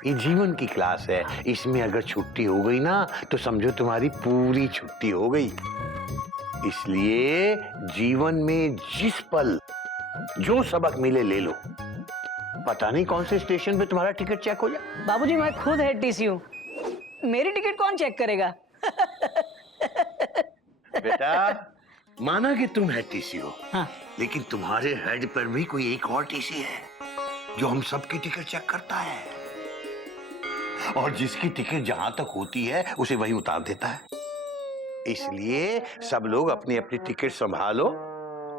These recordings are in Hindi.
ये जीवन की क्लास है, इसमें अगर छुट्टी हो गई ना तो समझो तुम्हारी पूरी छुट्टी हो गई। इसलिए जीवन में जिस पल जो सबक मिले ले लो। पता नहीं कौन से स्टेशन पे तुम्हारा टिकट चेक हो जाए। बाबूजी मैं खुद हेड टीसी हूँ, मेरी टिकट कौन चेक करेगा? बेटा माना कि तुम हेड टीसी हो, हाँ। लेकिन तुम्हारे हेड पर भी कोई एक और टीसी है जो हम सबकी टिकट चेक करता है, और जिसकी टिकट जहां तक होती है उसे वहीं उतार देता है। इसलिए सब लोग अपनी अपनी टिकट संभालो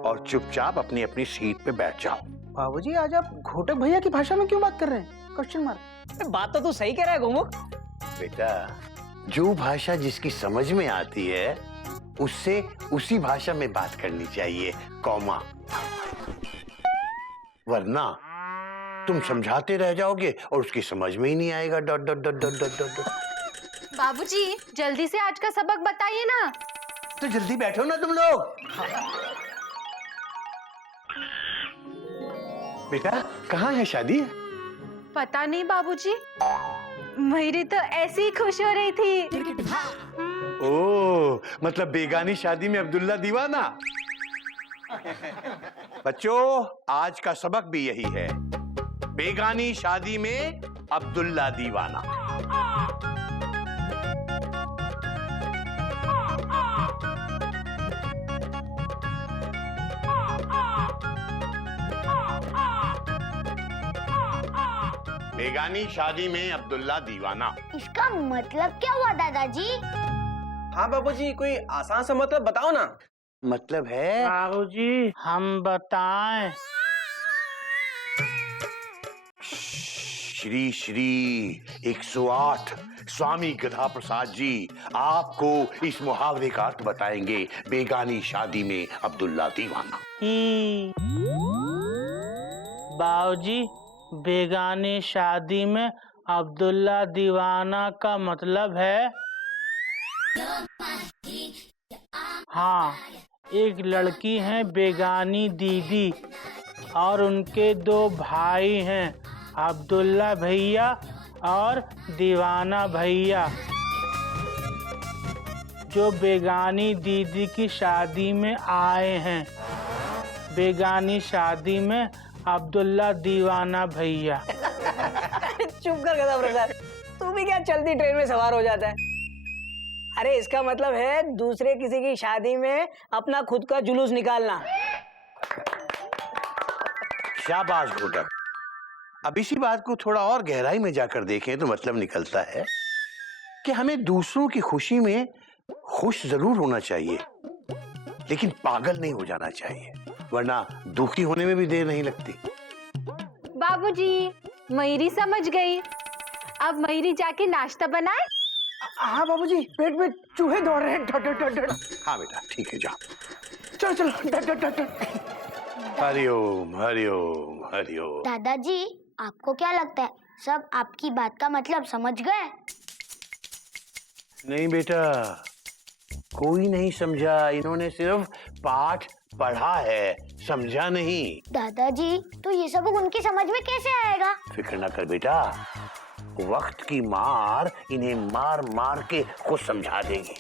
और चुपचाप अपनी अपनी सीट पे बैठ जाओ। बाबूजी आज आप घोटक भैया की भाषा में क्यों बात कर रहे हैं? Question mark. बात तो तू सही कह रहा है गोमुख। बेटा जो भाषा जिसकी समझ में आती है उससे उसी भाषा में बात करनी चाहिए, कॉमा। वरना तुम समझाते रह जाओगे और उसकी समझ में ही नहीं आएगा, dot dot dot dot dot dot. बाबूजी जल्दी से आज का सबक बताइए ना। तो जल्दी बैठो ना तुम लोग। बेटा कहाँ है शादी? पता नहीं बाबूजी, मेरी तो ऐसे ही खुश हो रही थी। ओ मतलब बेगानी शादी में अब्दुल्ला दीवाना। बच्चों आज का सबक भी यही है, बेगानी शादी में अब्दुल्ला दीवाना। बेगानी शादी में अब्दुल्ला दीवाना। इसका मतलब क्या हुआ दादाजी? हाँ बाबूजी कोई आसान सा मतलब बताओ ना। मतलब है बाबूजी हम बताएं। श्री श्री 108 स्वामी गधा प्रसाद जी आपको इस मुहावरे का अर्थ बताएंगे, बेगानी शादी में अब्दुल्ला दीवाना। बाबूजी बेगानी शादी में अब्दुल्ला दीवाना का मतलब है, हाँ एक लड़की है बेगानी दीदी और उनके 2 भाई हैं, अब्दुल्ला भैया और दीवाना भैया, जो बेगानी दीदी की शादी में आए हैं। बेगानी शादी में अब्दुल्ला दीवाना भैया। चुप कर गधा प्रसाद, तू भी क्या चलती ट्रेन में सवार हो जाता है? अरे इसका मतलब है दूसरे किसी की शादी में अपना खुद का जुलूस निकालना। शाबाश घोटक। अब इसी बात को थोड़ा और गहराई में जाकर देखें तो मतलब निकलता है कि हमें दूसरों की खुशी में खुश जरूर होना चाहिए, लेकिन पागल नहीं हो जाना चाहिए, वरना दुखी होने में भी देर नहीं लगती। बाबूजी मयूरी समझ गई, अब मयूरी जाके नाश्ता बनाए। हाँ बाबूजी पेट में चूहे दौड़ रहे हैं। डट डट डट डट। हाँ बेटा ठीक है जाओ। चलो चलो डट डट डट डट। हरिओम हरिओम हरिओम। दादाजी आपको क्या लगता है सब आपकी बात का मतलब समझ गए? नहीं बेटा कोई नहीं समझा, इन्होंने सिर्फ पाठ पढ़ा है, समझा नहीं। दादाजी तो ये सब उनकी समझ में कैसे आएगा? फिक्र ना कर बेटा, वक्त की मार इन्हें मार मार के खुद समझा देगी।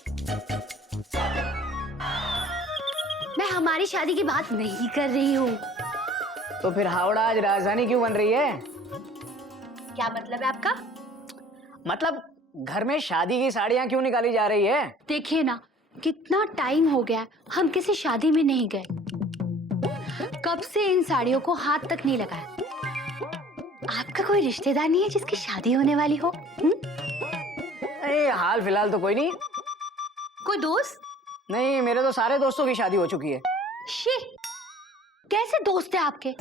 मैं हमारी शादी की बात नहीं कर रही हूँ। तो फिर हावड़ा आज राजधानी क्यों बन रही है? क्या मतलब है आपका? मतलब घर में शादी की साड़ियाँ क्यों निकाली जा रही है? देखिए ना कितना टाइम हो गया हम किसी शादी में नहीं गए, कब से इन साड़ियों को हाथ तक नहीं लगाया। आपका कोई रिश्तेदार नहीं है जिसकी शादी होने वाली हो? नहीं हाल फिलहाल तो कोई नहीं। कोई दोस्त? नहीं मेरे तो सारे दोस्तों की शादी हो चुकी है। शी, कैसे दोस्त है आपके?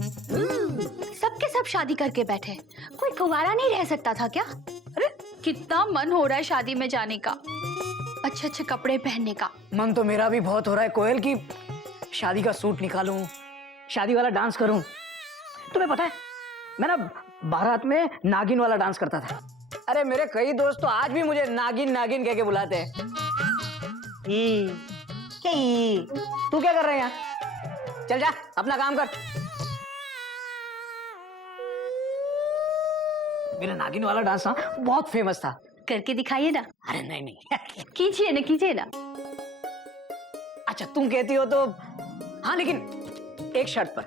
सबके सब शादी करके बैठे, कोई कुंवारा नहीं रह सकता था क्या? अरे कितना मन हो रहा है शादी में जाने का, अच्छे अच्छे कपड़े पहनने का। मन तो मेरा भी बहुत हो रहा है कोयल की शादी का सूट निकालूं, शादी वाला डांस करूं। तुम्हें पता है मैं ना बारात में नागिन वाला डांस करता था। अरे मेरे कई दोस्त तो आज भी मुझे नागिन नागिन कह के बुलाते हैं। तू क्या कर रहे हैं यहाँ? चल जा अपना काम कर। मेरा नागिन वाला डांस ना बहुत फेमस था। करके दिखाइए ना। अरे नहीं नहीं कीजिए ना, कीजिए ना। अच्छा तुम कहती हो तो हाँ, लेकिन एक शर्त पर।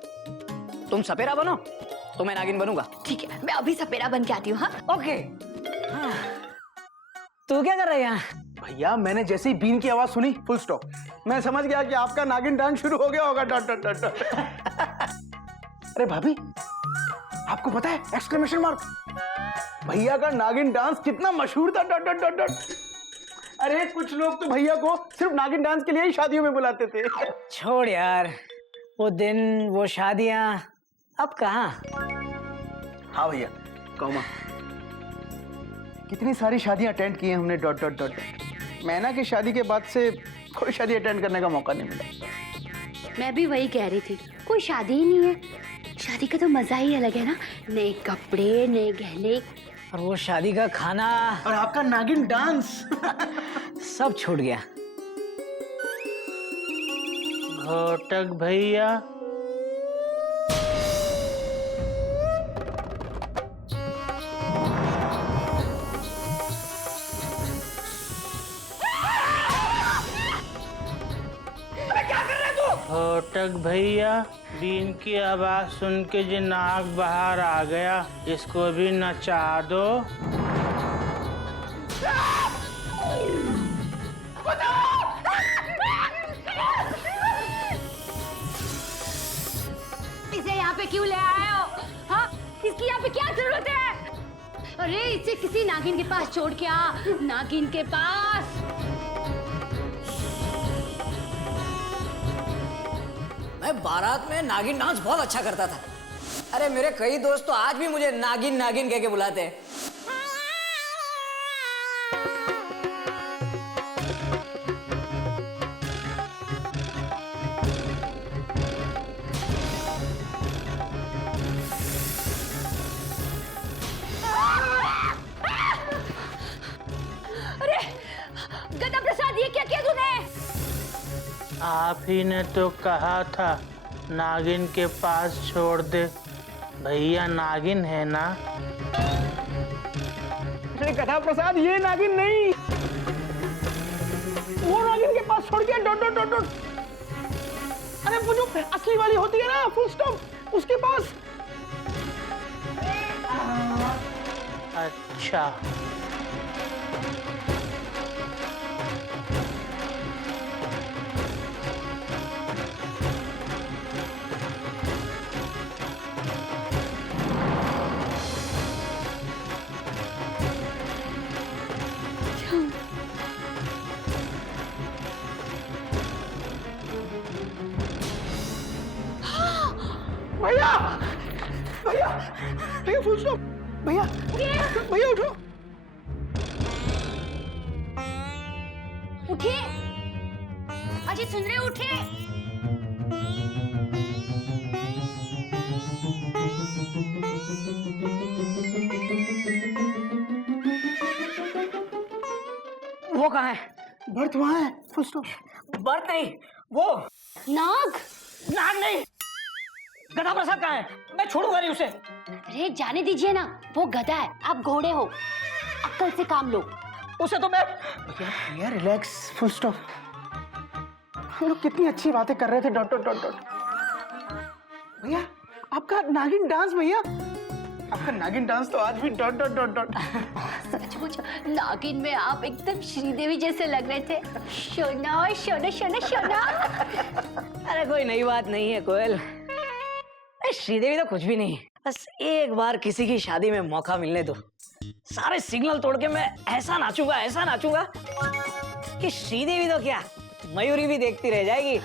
तुम सपेरा बनो तो मैं नागिन बनूंगा। ठीक है, मैं अभी सपेरा बन के आती हूँ। हाँ ओके। तू क्या कर रही है यहाँ? भैया मैंने जैसे ही बीन की आवाज सुनी, फुल स्टॉप, मैं समझ गया कि आपका नागिन डांस शुरू हो गया होगा। Dot dot dot dot. अरे भाभी, आपको पता है एक्सक्लेमेशन मार्क, भैया का नागिन डांस कितना मशहूर था। Dot dot dot dot. अरे कुछ लोग तो भैया को सिर्फ नागिन डांस के लिए ही शादियों में बुलाते थे। छोड़ यार, वो दिन वो शादियां अब कहाँ। हाँ भैया, कौमा कितनी सारी शादियां अटेंड की हैं हमने। Dot dot dot. मैना की शादी के बाद से कोई शादी अटेंड करने का मौका नहीं मिला। मैं भी वही कह रही थी, कोई शादी ही नहीं है। शादी का तो मजा ही अलग है ना, नए कपड़े, नए गहने, और वो शादी का खाना और आपका नागिन डांस। सब छूट गया। घोटक भैया, घोटक भैया, बीन की आवाज सुन के जो नाक बाहर आ गया, इसको भी नचा दो। इसे यहाँ पे क्यों ले आए हो? हाँ, इसकी यहाँ पे क्या जरूरत है? अरे इसे किसी नागिन के पास छोड़ के आ, नागिन के पास। मैं बारात में नागिन डांस बहुत अच्छा करता था। अरे मेरे कई दोस्त तो आज भी मुझे नागिन नागिन कह के बुलाते हैं। अरे गदा प्रसाद, ये क्या किया तूने? आप ही ने तो कहा था नागिन के पास छोड़ दे। भैया नागिन है ना? अरे कथा प्रसाद, ये नागिन नहीं, वो नागिन के पास छोड़ के डॉट डॉट डॉट डॉट। अरे वो जो असली वाली होती है ना, फुल स्टॉप, उसके पास। अच्छा, भैया भैया भैया, फुल स्टॉप। भैया भैया उठो। उठिए अजय, सुन रहे हो? उठिए। वो कहाँ है? बर्थ वहां है, फुल स्टॉप। बर्थ नहीं, वो नाग। नाग नहीं। गधा प्रसाद कहाँ है? मैं छोड़ूंगा नहीं उसे। अरे जाने दीजिए ना, वो गधा है, आप घोड़े हो, अक्ल से काम लो। उसे तो मैं भैया रिलैक्स, फुल स्टॉप। हम लोग कितनी अच्छी बातें कर रहे थे। Dot dot dot dot. भैया आपका नागिन डांस, भैया आपका नागिन डांस तो आज भी डॉट डॉट डॉट डॉट। सचमुच नागिन में आप एकदम श्रीदेवी जैसे लग रहे थे। शोना शोना शोना शोना। अरे कोई नई बात नहीं है कोयल। श्रीदेवी तो कुछ भी नहीं, बस एक बार किसी की शादी में मौका मिलने दो। सारे सिग्नल तोड़ के मैं ऐसा नाचूंगा कि श्रीदेवी तो क्या, मयूरी भी देखती रह जाएगी।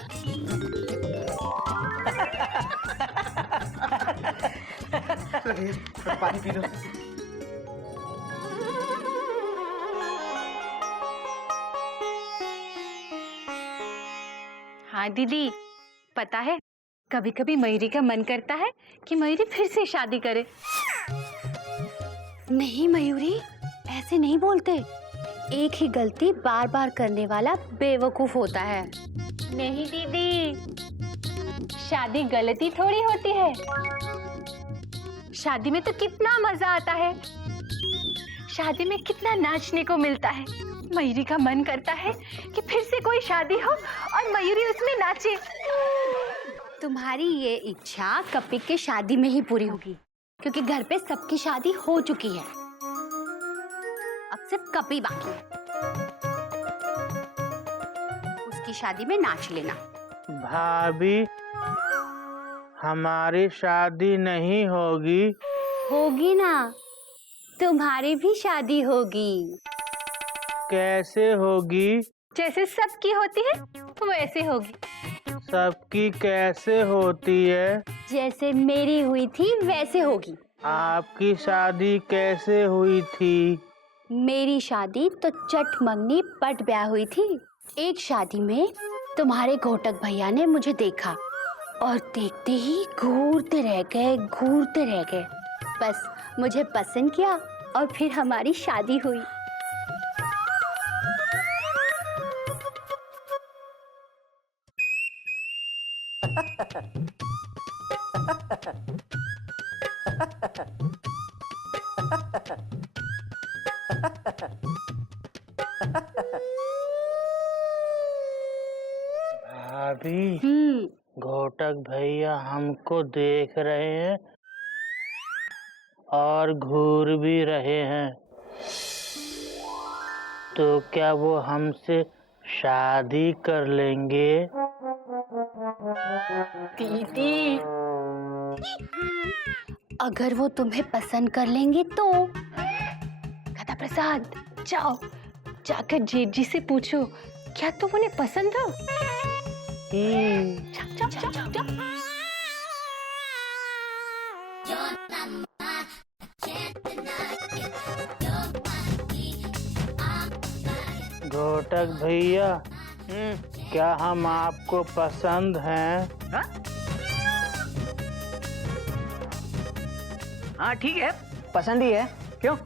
पानी पी लो। हाँ दीदी, पता है कभी कभी मयूरी का मन करता है कि मयूरी फिर से शादी करे। नहीं मयूरी, ऐसे नहीं बोलते। एक ही गलती बार बार करने वाला बेवकूफ होता है। नहीं दीदी, शादी गलती थोड़ी होती है। शादी में तो कितना मजा आता है। शादी में कितना नाचने को मिलता है। मयूरी का मन करता है कि फिर से कोई शादी हो और मयूरी उसमें नाचे। तुम्हारी ये इच्छा कपिक के शादी में ही पूरी होगी, क्योंकि घर पे सबकी शादी हो चुकी है। अब सिर्फ कपी बाकी है। उसकी शादी में नाच लेना। भाभी, हमारी शादी नहीं होगी। होगी ना, तुम्हारी भी शादी होगी। कैसे होगी? जैसे सबकी होती है वैसे होगी। सबकी कैसे होती है? जैसे मेरी हुई थी वैसे होगी। आपकी शादी कैसे हुई थी? मेरी शादी तो चट मंगनी पट ब्याह हुई थी। एक शादी में तुम्हारे घोटक भैया ने मुझे देखा और देखते ही घूरते रह गए। बस मुझे पसंद किया और फिर हमारी शादी हुई। भाभी, घोटक भैया हमको देख रहे हैं और घूर भी रहे हैं, तो क्या वो हमसे शादी कर लेंगे? दीदी, अगर वो तुम्हें पसंद कर लेंगे तो गदा प्रसाद, जाओ जाकर जेठ जी से पूछो क्या तुम उन्हें पसंद हो। जाओ। घोटक भैया, क्या हम आपको पसंद हैं? हाँ ठीक है, पसंद ही है। क्यों?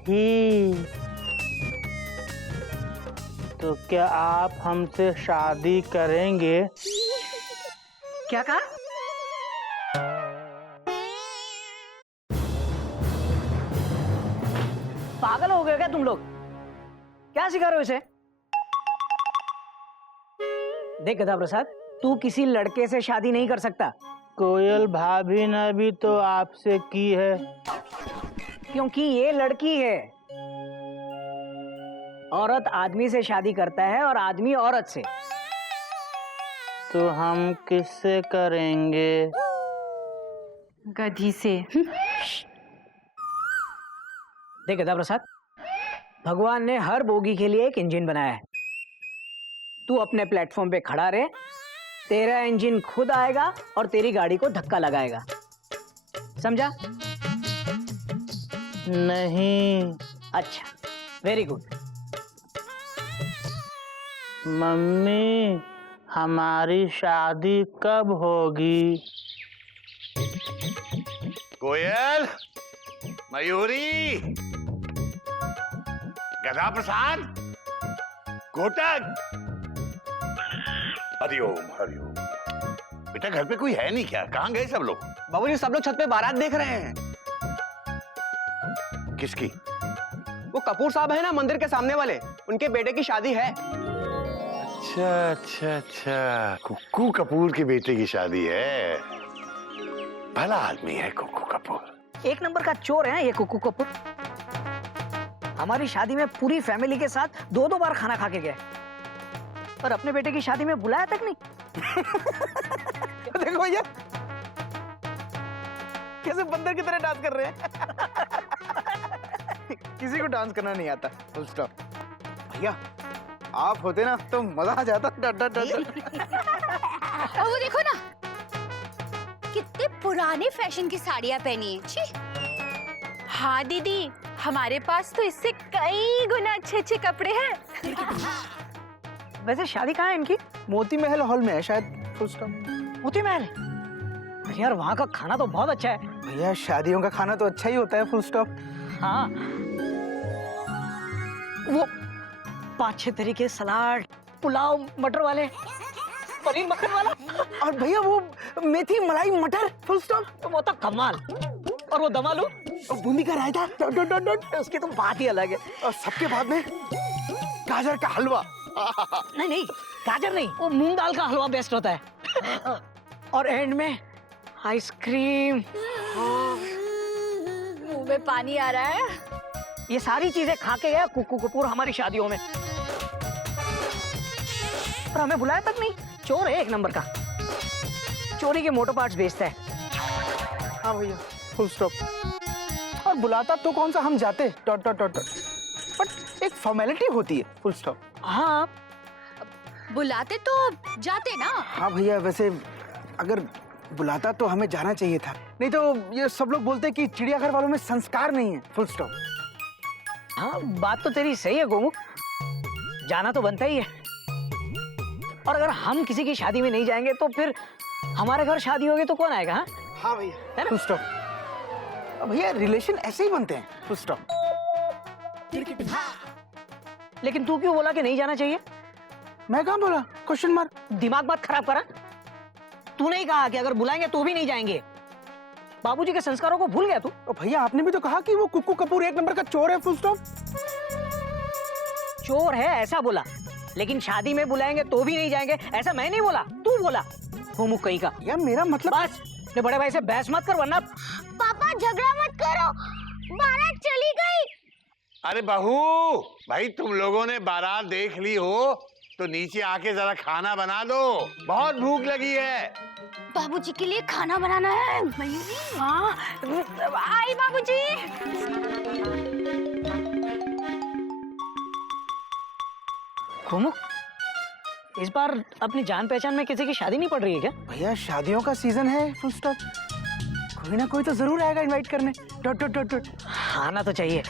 ही तो क्या आप हमसे शादी करेंगे? क्या कहा? पागल हो गए क्या तुम लोग? क्या सिखा रहे हो इसे? देख गधा प्रसाद, तू किसी लड़के से शादी नहीं कर सकता। कोयल भाभी ने भी तो आपसे की है। क्योंकि ये लड़की है। औरत आदमी से शादी करता है और आदमी औरत से। तो हम किससे करेंगे? गधी से। देख गधा प्रसाद, भगवान ने हर बोगी के लिए एक इंजन बनाया है। तू अपने प्लेटफॉर्म पे खड़ा रहे, तेरा इंजन खुद आएगा और तेरी गाड़ी को धक्का लगाएगा। समझा? नहीं। अच्छा, वेरी गुड। मम्मी, हमारी शादी कब होगी? कोयल, मयूरी, गधा प्रसाद, घोटक, हरिओम हरिओम। बेटा घर पे कोई है नहीं क्या? कहाँ गए सब लोग? बाबूजी, सब लोग छत पे बारात देख रहे हैं। किसकी? वो कपूर साहब है ना, मंदिर के सामने वाले, उनके बेटे की शादी है। अच्छा अच्छा अच्छा, कुक्कू कपूर के बेटे की शादी है। भला आदमी है कुक्कू कपूर। एक नंबर का चोर है ये कुक्कू कपूर। हमारी शादी में पूरी फैमिली के साथ 2-2 बार खाना खा के गए, पर अपने बेटे की शादी में बुलाया तक नहीं। देखो भैया कैसे बंदर की तरह डांस कर रहे हैं। किसी को डांस करना नहीं आता। Full stop. भैया आप होते ना तो मजा आ जाता। वो देखो ना, कितने पुराने फैशन की साड़ियाँ पहनी है। छी। हाँ दीदी, हमारे पास तो इससे कई गुना अच्छे अच्छे कपड़े हैं। वैसे शादी कहाँ है इनकी? मोती महल हॉल में है शायद। Full stop. मोती महल? यार वहाँ का खाना तो बहुत अच्छा है। भैया शादियों का खाना तो अच्छा ही होता है। Full stop. हाँ, वो 5-6 तरीके सलाद, पुलाव, मटर वाले, पनीर मक्खन वाला, और भैया वो मेथी मलाई मटर। Full stop. वो तो कमाल। और वो दम आलू, और बूंदी का रायता डॉट डॉट डॉट डॉट। उसकी तो बात ही अलग है। और सबके बाद में गाजर का हलवा। नहीं नहीं, गाजर नहीं, वो मूंग दाल का हलवा बेस्ट होता है। और एंड में आइसक्रीम। मुंह में पानी आ रहा है। ये सारी चीजें खा के गया कुक्कू कपूर हमारी शादियों में, पर हमें बुलाया तक नहीं। चोर है एक नंबर का, चोरी के मोटर पार्ट्स बेचता है। हाँ भैया, फुल स्टॉप। और बुलाता तो कौन सा, हम जाते dot dot dot dot, but एक फॉर्मेलिटी होती है, फुल स्टॉप। हाँ बुलाते तो जाते ना। हाँ भैया, वैसे अगर बुलाता तो हमें जाना चाहिए था, नहीं तो ये सब लोग बोलते कि चिड़ियाघर वालों में संस्कार नहीं है, फुल स्टॉप। हाँ, बात तो तेरी सही है गोमू, जाना तो बनता ही है। और अगर हम किसी की शादी में नहीं जाएंगे तो फिर हमारे घर शादी होगी तो कौन आएगा? हाँ हाँ है भैया, ना? Full stop. भैया रिलेशन ऐसे ही बनते हैं, फुल स्टॉप। लेकिन तू क्यों बोला कि नहीं जाना चाहिए? मैं कहाँ बोला, क्वेश्चन मार्क। दिमाग मत खराब करा। तूने ही कहा कि अगर बुलाएंगे तो भी नहीं जाएंगे। बाबूजी के संस्कारों को भूल गया तू? तो भैया आपने भी तो कहा कि वो कुक्कू कपूर एक नंबर का चोर है, फुल स्टॉप। चोर है ऐसा बोला, लेकिन शादी में बुलाएंगे तो भी नहीं जाएंगे ऐसा मैं नहीं बोला, तू बोला। गोमू कहीं का। या मेरा मतलब, बस अपने बड़े भाई से बहस मत कर, वरना पापा झगड़ा मत करो, बारात चली गई। अरे बहू, भाई तुम लोगों ने बारात देख ली हो तो नीचे आके जरा खाना बना दो, बहुत भूख लगी है। बाबूजी के लिए खाना बनाना है। हाँ, आई बाबूजी। गोमू, इस बार अपनी जान पहचान में किसी की शादी नहीं पड़ रही है क्या? भैया शादियों का सीजन है, फुल स्टॉप। कोई ना कोई तो जरूर आएगा इनवाइट करने, डॉट डॉट डॉट डॉट। आना तो चाहिए।